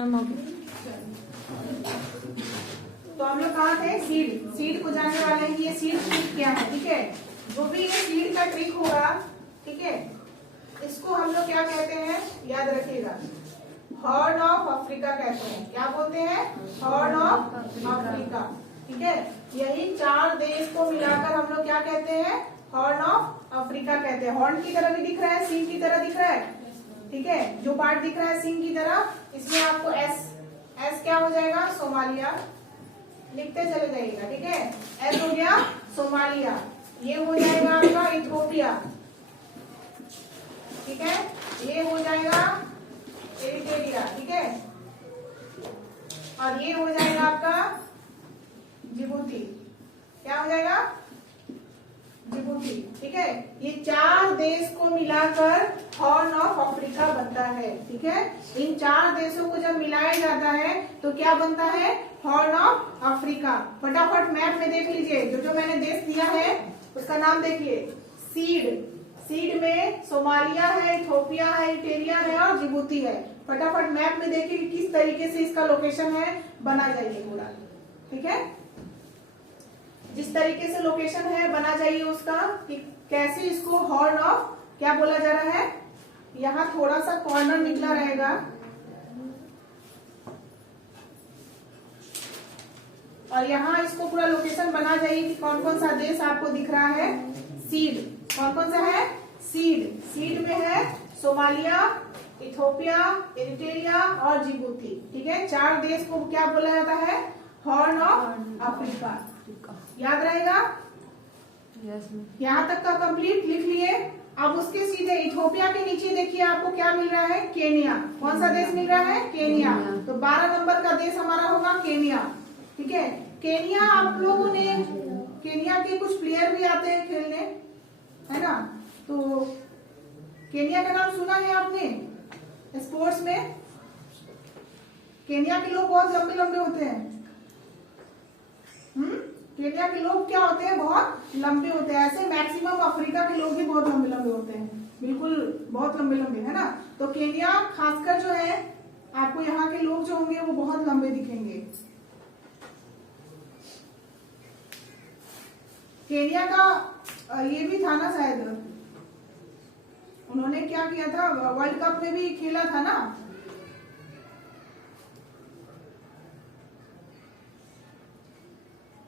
तो हम लोग कहाँ थे? सीड। सीड को जानने वाले हैं कि ये सीड ट्रिक क्या है। ठीक है, जो भी ये सीड का ट्रिक होगा, ठीक है, इसको हम लोग क्या कहते हैं, याद रखिएगा, हॉर्न ऑफ अफ्रीका कहते हैं। क्या बोलते हैं? Horn of Africa. ठीक है, यही 4 देश को मिलाकर हम लोग क्या कहते हैं? हॉर्न ऑफ अफ्रीका कहते हैं। हॉर्न की तरह भी दिख रहा है, सींग की तरह दिख रहा है। ठीक है, जो पार्ट दिख रहा है सींग की तरह, इसमें आपको एस क्या हो जाएगा? सोमालिया। लिखते चले जाइएगा। ठीक है, एस हो गया सोमालिया, ये हो जाएगा आपका इथियोपिया। ठीक है, ये हो जाएगा एरिट्रिया। ठीक है, और ये हो जाएगा आपका जिबूती। क्या हो जाएगा? जिबूती। ठीक है, ये 4 देश को मिलाकर हॉर्न ऑफ अफ्रीका बनता है। ठीक है, इन 4 देशों को जब मिलाया जाता है तो क्या बनता है? Horn of Africa. फटाफट मैप में देख लीजिए, जो मैंने देश दिया है उसका नाम देखिए। सीड, सीड में सोमालिया है, इथियोपिया है, इरिट्रिया है और जिबूती है। फटाफट मैप में देखिए कि किस तरीके से इसका लोकेशन है, बना जाइए पूरा। ठीक है, जिस तरीके से लोकेशन है बना जाइए उसका, कि कैसे इसको हॉर्न ऑफ क्या बोला जा रहा है। यहाँ थोड़ा सा कॉर्नर निकला रहेगा, और यहाँ इसको पूरा लोकेशन बना जाइए कि कौन कौन सा देश आपको दिख रहा है। सीड कौन कौन सा है? सीड, सीड में है सोमालिया, इथियोपिया, एरिट्रिया और जिबूती। ठीक है, 4 देश को क्या बोला जाता है? Horn of Africa. याद रहेगा? यहाँ तक का कंप्लीट लिख लिए। अब उसके सीधे इथियोपिया के नीचे देखिए आपको क्या मिल रहा है? केनिया। कौन सा देश मिल रहा है? केनिया। तो 12 नंबर का देश हमारा होगा केनिया। ठीक है, केनिया आप लोगों ने, केनिया के कुछ प्लेयर भी आते हैं खेलने, है ना? तो केनिया का नाम सुना है आपने स्पोर्ट्स में? केनिया के लोग बहुत लंबे लंबे होते हैं। केनिया के लोग क्या होते हैं? बहुत लंबे होते हैं। ऐसे मैक्सिमम अफ्रीका के लोग भी बहुत लंबे लंबे होते हैं, बिल्कुल बहुत लंबे लंबे, है ना? तो केनिया खासकर जो है, आपको यहाँ के लोग जो होंगे वो बहुत लंबे दिखेंगे। केनिया का ये भी था ना शायद, उन्होंने क्या किया था, वर्ल्ड कप में भी खेला था ना।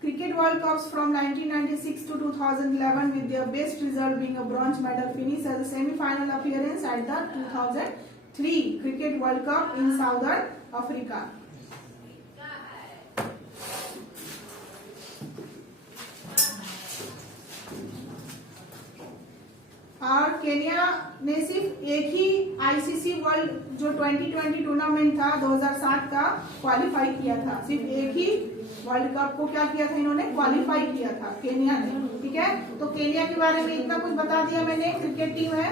Cricket World Cups from 1996 to 2011 with their best result being a bronze medal finish as a semi-final appearance at the 2003 Cricket World Cup in Southern Africa. और केनिया ने सिर्फ एक ही आईसीसी वर्ल्ड जो 2020 टूर्नामेंट था 2007 का क्वालिफाई किया था। सिर्फ एक ही वर्ल्ड कप को क्या किया था, इन्होंने क्वालिफाई किया था केनिया ने। ठीक है, तो केनिया के बारे में इतना कुछ बता दिया मैंने। क्रिकेट टीम है।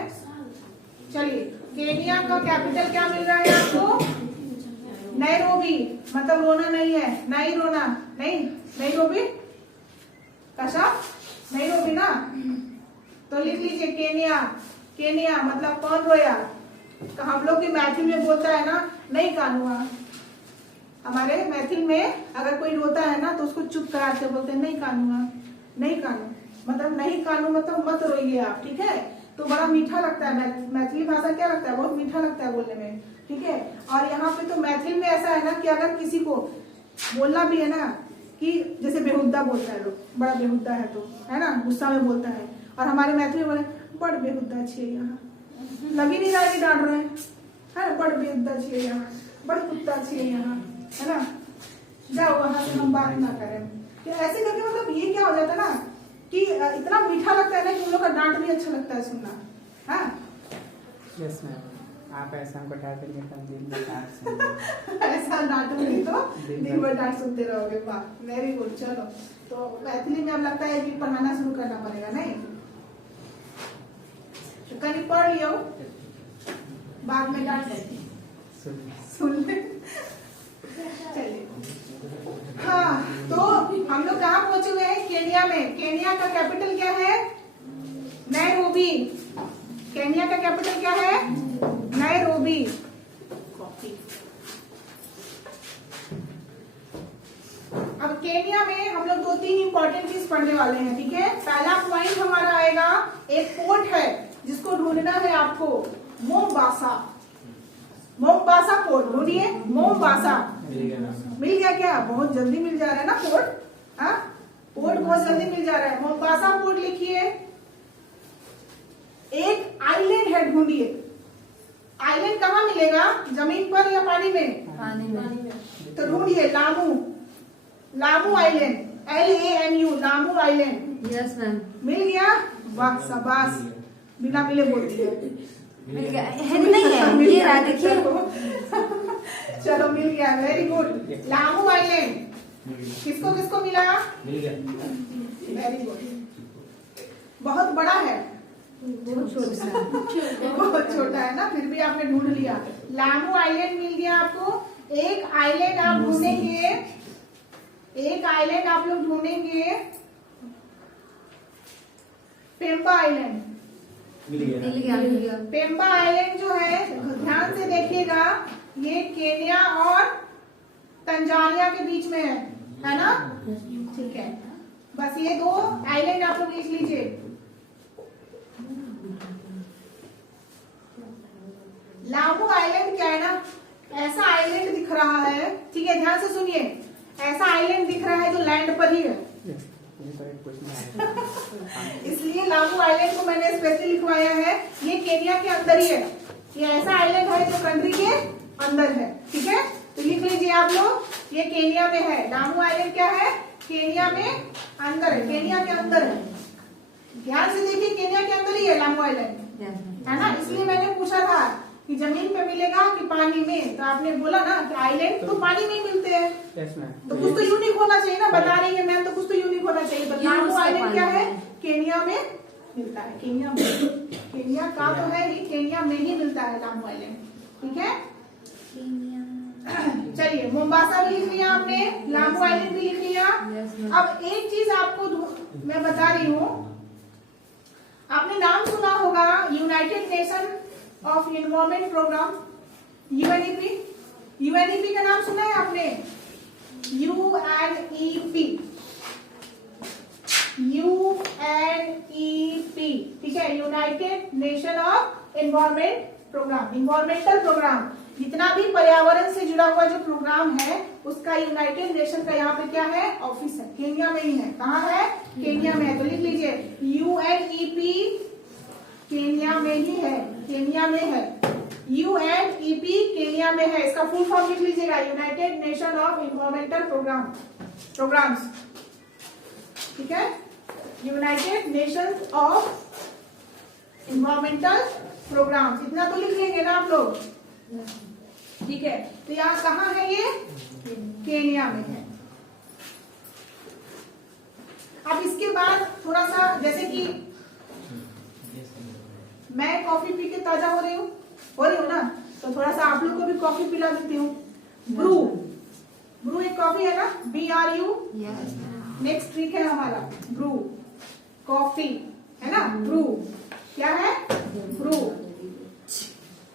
चलिए, केनिया का कैपिटल क्या मिल रहा है आपको? नैरोबी। मतलब रोना नहीं है, नहीं रोना, नहीं, नैरोबी। कशा नैरोबी ना, तो लिख लीजिए केनिया। केनिया मतलब कौन रोया? हम लोग की मैथिल में बोलता है ना, नहीं कानूआ। हमारे मैथिल में अगर कोई रोता है ना तो उसको चुप कराते बोलते हैं नहीं कानूआ, नहीं कानू। मतलब नहीं कानू मतलब मत रोइए आप। ठीक है, तो बड़ा मीठा लगता है। मैथिली भाषा क्या लगता है? बहुत मीठा लगता है बोलने में। ठीक है, और यहाँ पे तो मैथिल में ऐसा है ना कि अगर किसी को बोलना भी है ना, कि जैसे बेहुद्दा बोलता है लोग, बड़ा बेहुद्दा है तो, है ना, गुस्सा में बोलता है, और हमारे मैथिली बोले बड़ बेहुद्दा छे यहाँ, लगी नहीं रहा कि डांट रहे हैं, है, बड़ बेहुद्दा छे यहाँ, बड़ कुत्ता छे यहाँ, है ना, जाओ वहां से हम बात ना करें। तो ऐसे करके मतलब ये क्या हो जाता है ना कि इतना मीठा लगता है ना कि उन लोग का डांट भी अच्छा लगता है सुनना। हाँ, यस मैम, आप ऐसा हमको डांट देंगे तो दिन भर डांट सुनेंगे। ऐसा डांटूंगी तो दिन भर डांट सुनते रहोगे। वाह, वेरी गुड। चलो, तो मैथिली में अब लगता है कि पढ़ाना शुरू करना पड़ेगा, नहीं? कहीं पढ़ लियो, बाद में डांट देंगे, सुन ले। चलिए, हाँ, तो हम लोग कहाँ पहुंचे हुए हैं? केनिया में। केनिया का कैपिटल क्या है? नैरोबी। केनिया का कैपिटल क्या है? नैरोबी। कॉपी केनिया में हम लोग 2-3 इंपॉर्टेंट चीज पढ़ने वाले हैं, ठीक है। पहला पॉइंट हमारा आएगा, एक पोर्ट है जिसको ढूंढना है आपको, मोम्बासा। मोम्बासा पोर्ट ढूंढिए, मोम्बासा। मिल गया क्या? बहुत जल्दी मिल जा रहा है ना पोर्ट, हाँ पोर्ट बहुत जल्दी मिल जा रहा है। मोम्बासा पोर्ट लिखिए। एक आइलैंड है, ढूंढिए। आइलैंड कहाँ मिलेगा? जमीन पर या पानी में? पानी में। तो ढूंढिए Lamu, Lamu island, LAMU, Lamu island. Yes ma'am. मिल गया? वाह शाबाश, बिना मिले बोलती है। मिल गया है, नहीं है ये रहा देखिए। चलो मिल गया, वेरी गुड। लामू आइलैंड किसको किसको मिला? मिल गया। Very good. बहुत बड़ा है, बहुत छोटा। बहुत छोटा है ना, फिर भी आपने ढूंढ लिया। लामू आइलैंड मिल गया आपको। एक आइलैंड आप ढूंढेंगे, एक आइलैंड आप लोग ढूंढेंगे, पेम्बा आइलैंड। मिल गया। मिल गया, मिल गया। पेम्बा आइलैंड जो है, ध्यान से देखिएगा, ये केन्या और तंजानिया के बीच में है ना? ठीक है, बस ये 2 आइलैंड आप लोग लिख लीजिए। लामू आइलैंड क्या है ना, ऐसा आइलैंड दिख रहा है, ठीक है, ध्यान से सुनिए। ऐसा आइलैंड दिख रहा है जो लैंड पर ही है। इसलिए लामू आइलैंड को मैंने स्पेशली लिखवाया है। ये केन्या के अंदर ही है, ये ऐसा आइलैंड है जो कंट्री के अंदर है, ठीक है। तो लिख लीजिए आप लोग, ये केन्या में है। लामू आइलैंड क्या है? केन्या में अंदर है, केन्या के अंदर है। ध्यान से देखिए, केन्या के अंदर ही है लामू आइलैंड, है ना। इसलिए मैंने पूछा था कि जमीन पे मिलेगा कि पानी में, तो आपने बोला ना कि आइलैंड तो पानी में ही मिलते हैं। तो कुछ तो यूनिक होना चाहिए ना, बता रही है मैम, तो कुछ तो यूनिक होना चाहिए। तो लामू आइलैंड क्या है? केन्या में मिलता है, केन्या में। केन्या का तो है ही, केन्या में ही मिलता है लामू आइलैंड, ठीक है। चलिए, मोम्बासा भी लिख लिया आपने, लामू आइलैंड भी लिख लिया। अब एक चीज आपको मैं बता रही हूँ, आपने नाम सुना होगा United Nation of Environment Programme, UNEP। UNEP का नाम सुना है आपने? UNEP, UNEP, ठीक है, United Nation of Environment Programme, Environmental Programme. जितना भी पर्यावरण से जुड़ा हुआ जो प्रोग्राम है, उसका यूनाइटेड नेशन का यहाँ पे क्या है? ऑफिस है, केन्या में ही है। कहाँ है? केन्या में है। तो लिख लीजिए, UNEP केन्या में ही है, केन्या में है। UNEP केन्या में है, इसका फुल फॉर्म लिख लीजिएगा, United Nation of Environmental Programmes, ठीक है। United Nations of Environmental Programmes, इतना तो लिख लेंगे ना आप लोग, ठीक है। तो यहाँ कहाँ है? ये केन्या में है। अब इसके बाद थोड़ा सा, जैसे कि मैं कॉफी पी के ताजा हो रही हूँ ना, तो थोड़ा सा आप लोग को भी कॉफी पिला देती हूँ। ब्रू एक कॉफी है ना, BRU। नेक्स्ट ट्रिक है हमारा, ब्रू कॉफी है ना। ब्रू क्या है? ब्रू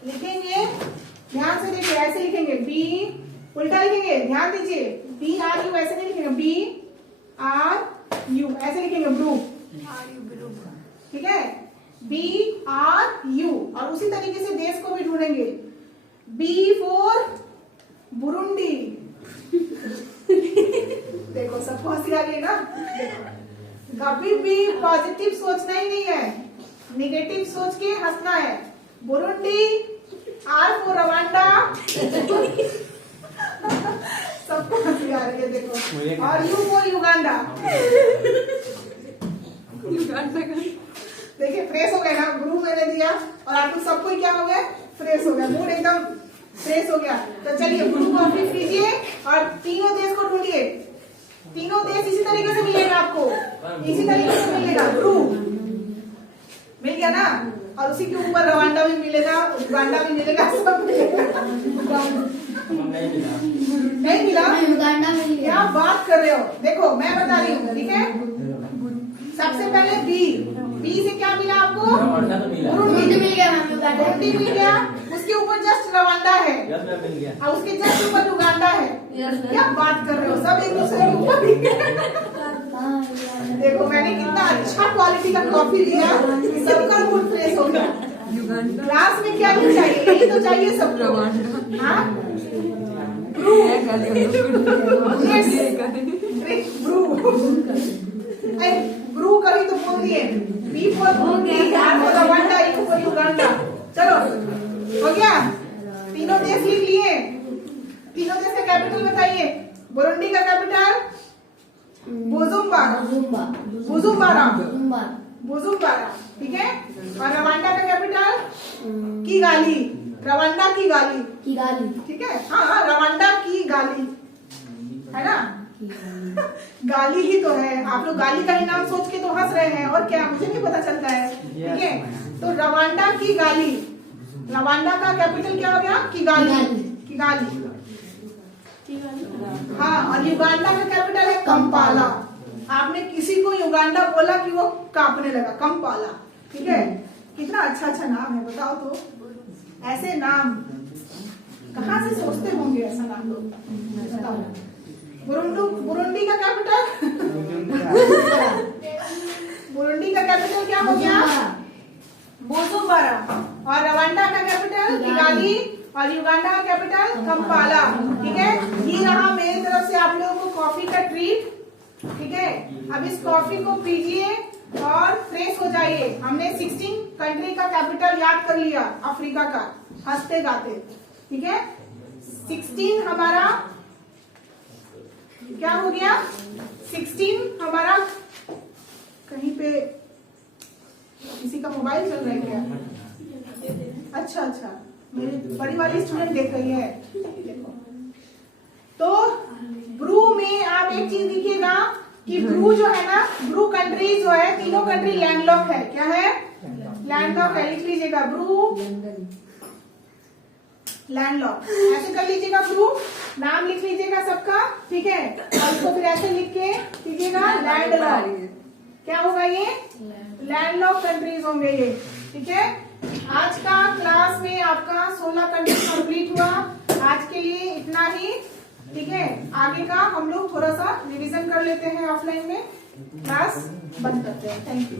लिखेंगे, ध्यान से देखिए, ऐसे लिखेंगे, B उल्टा लिखेंगे, ध्यान दीजिए, BRU ऐसे नहीं लिखेंगे, BRU ऐसे लिखेंगे, ब्रू, ठीक है, BRU। और उसी तरीके से देश को भी ढूंढेंगे, B फॉर बुरुंडी। देखो सबको हंसी आ रही है ना। कभी भी पॉजिटिव सोचना ही नहीं है, निगेटिव सोच के हंसना है। Burundi, R for Rwanda. सबको हंसी आ रही है, देखो। और U फॉर युगांडा। देखिए फ्रेश हो गए ना, गुरु मैंने दिया और आप सबको क्या हो गया? फ्रेश हो गया, मूड एकदम फ्रेश हो गया। तो चलिए, ब्रू कॉफी पीजिए और तीनों देश को ढूंढिए। तीनों देश इसी तरीके से मिलेगा आपको, इसी तरीके से मिलेगा। ब्रू मिल गया ना, और उसी के ऊपर रवांडा भी मिलेगा, उगांडा भी मिलेगा, सब मिलेगा। नहीं मिला? युगांडा मिल गया। क्या बात कर रहे हो? देखो मैं बता रही हूँ, ठीक है। सबसे पहले बी से क्या मिला आपको? बुरुंडी मिल गया मैम, बुरुंडी मिल गया। उसके ऊपर जस्ट रवांडा है मिल गया। और उसके जस्ट ऊपर युगांडा है। क्या बात कर रहे हो, सब एक दूसरे के ऊपर ही। देखो मैंने कितना अच्छा क्वालिटी का कॉफी दिया, सबका मूड फ्रेश हो गया। क्लास में क्या नहीं चाहिए, यही तो चाहिए सबको। हाँ ब्रू, ब्रू कभी तो बोल दिए, B for Burundi, R for Rwanda, U for Uganda. चलो हो गया, तीनों देश लिख लिए। तीनों देश का कैपिटल बताइए। बुरुंडी का कैपिटल बुजुम्बारा, बुजुम्बारा, ठीक है। और रवांडा का कैपिटल किगाली, रवांडा की गाली, ठीक है। हाँ रवांडा की गाली है ना, गाली ही तो है। आप लोग गाली का ही नाम सोच के तो हंस रहे हैं, और क्या मुझे नहीं पता चलता है, ठीक है। तो रवांडा की गाली, रवांडा का कैपिटल क्या हो गया, किगाली। हाँ, और युगांडा का कैपिटल है कंपाला। आपने किसी को युगांडा बोला कि वो कांपने लगा, कंपाला, ठीक है। कितना अच्छा अच्छा नाम है, बताओ तो। ऐसे नाम कहाँ से सोचते होंगे, ऐसा नाम लोग, बताओ। बुरुंडी का कैपिटल बुरुंडी का कैपिटल क्या हो गया, बुजुम्बारा। और रवांडा का कैपिटल किगाली, और युगांडा का कैपिटल कंपाला, ठीक है। ये रहा मेरी तरफ से आप लोगों को कॉफी का ट्रीट, ठीक है। अब इस कॉफी को पीजिए और फ्रेश हो जाइए। हमने 16 कंट्री का कैपिटल याद कर लिया अफ्रीका का, हंसते गाते, ठीक है। 16 हमारा क्या हो गया, 16 हमारा, कहीं पे किसी का मोबाइल चल रहा है क्या? अच्छा, मेरी बड़ी वाली स्टूडेंट देख रही है, देखो। तो ब्रू में आप एक चीज देखिएगा कि ब्रू जो है ना, ब्रू कंट्री जो है, तीनों कंट्री लैंडलॉक है। क्या है, लैंडलॉक है, लिख लीजिएगा ब्रू लैंडलॉक, ऐसे कर लीजिएगा। ब्रू नाम लिख लीजिएगा सबका, ठीक है। और इसको फिर ऐसे लिख के लीजिएगा लैंडलॉक। क्या होगा ये, लैंडलॉक कंट्रीज होंगे ये, ठीक है। आज का क्लास में आपका 16 कंट्री कंप्लीट हुआ। आज के लिए इतना ही, ठीक है। आगे का हम लोग थोड़ा सा रिवीजन कर लेते हैं ऑफलाइन में। क्लास बंद करते हैं। Thank you.